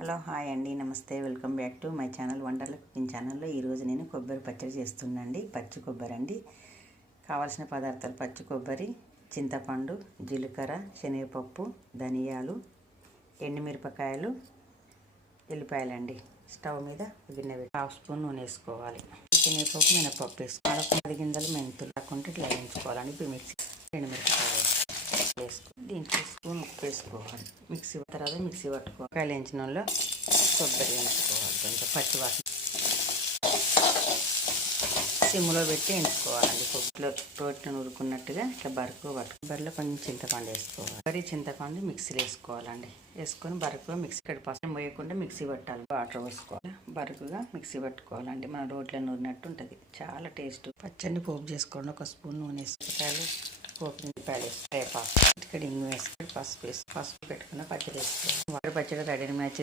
Hello hi అండి, నమస్తే, welcome back to my channel Wonderla cooking ఛానల్లో. ఈరోజు నేను కొబ్బరి పచ్చడి చేస్తున్నాండి. పచ్చి కొబ్బరి అండి. కావాల్సిన పదార్థాలు: పచ్చి కొబ్బరి, చింతపండు, జీలకర్ర, శనగపప్పు, ధనియాలు, ఎండుమిరపకాయలు, ఎల్లిపాయలండి. స్టవ్ మీద గిన్నె పెట్టి 1/2 స్పూన్ నూనె వేసుకోవాలి. శనగపప్పు, మినపప్పు వేసుకోవాలి. 10 గింజలు మెంతులు కాకుంటే ఇట్లా వేయించుకోవాలండి. ఇప్పుడు మిక్సీ ఎండుమిరపకాయలు వేసుకోవాలి. దీంట్లో స్పూన్ ఉప్పు వేసుకోవాలి. మిక్సీ తర్వాత మిక్సీ పట్టుకోవాలి. కాయలు వేయించిన వాళ్ళు కొబ్బరి వేయించుకోవాలి. కొంచెం పచ్చి వాసన సిమ్లో పెట్టి వేయించుకోవాలండి. కొబ్బరిలో రోట్లో నూరుకున్నట్టుగా ఇట్లా బరుకు కొబ్బరిలో కొంచెం చింతపండు వేసుకోవాలి. కొబ్బరి చింతపండు మిక్సీలో వేసుకోవాలండి. వేసుకొని బరుకుగా మిక్సీ పసరం పోయకుండా మిక్సీ పట్టాలి. వాటర్ పోసుకోవాలి. బరుకుగా మిక్సీ పట్టుకోవాలండి. మన రోట్లో నూరినట్టు ఉంటుంది. చాలా టేస్ట్. పచ్చడిని పోపు చేసుకోండి. 1 స్పూన్ నూనె వేసుకోవాలి. పోపు నింపాలి. రేపాకు ఇక్కడ ఇంగు వేసుకొని పసుపు పెట్టుకున్న పచ్చడి వేసుకోవాలి. వాటర్ పచ్చడి రెడీ మ్యాచ్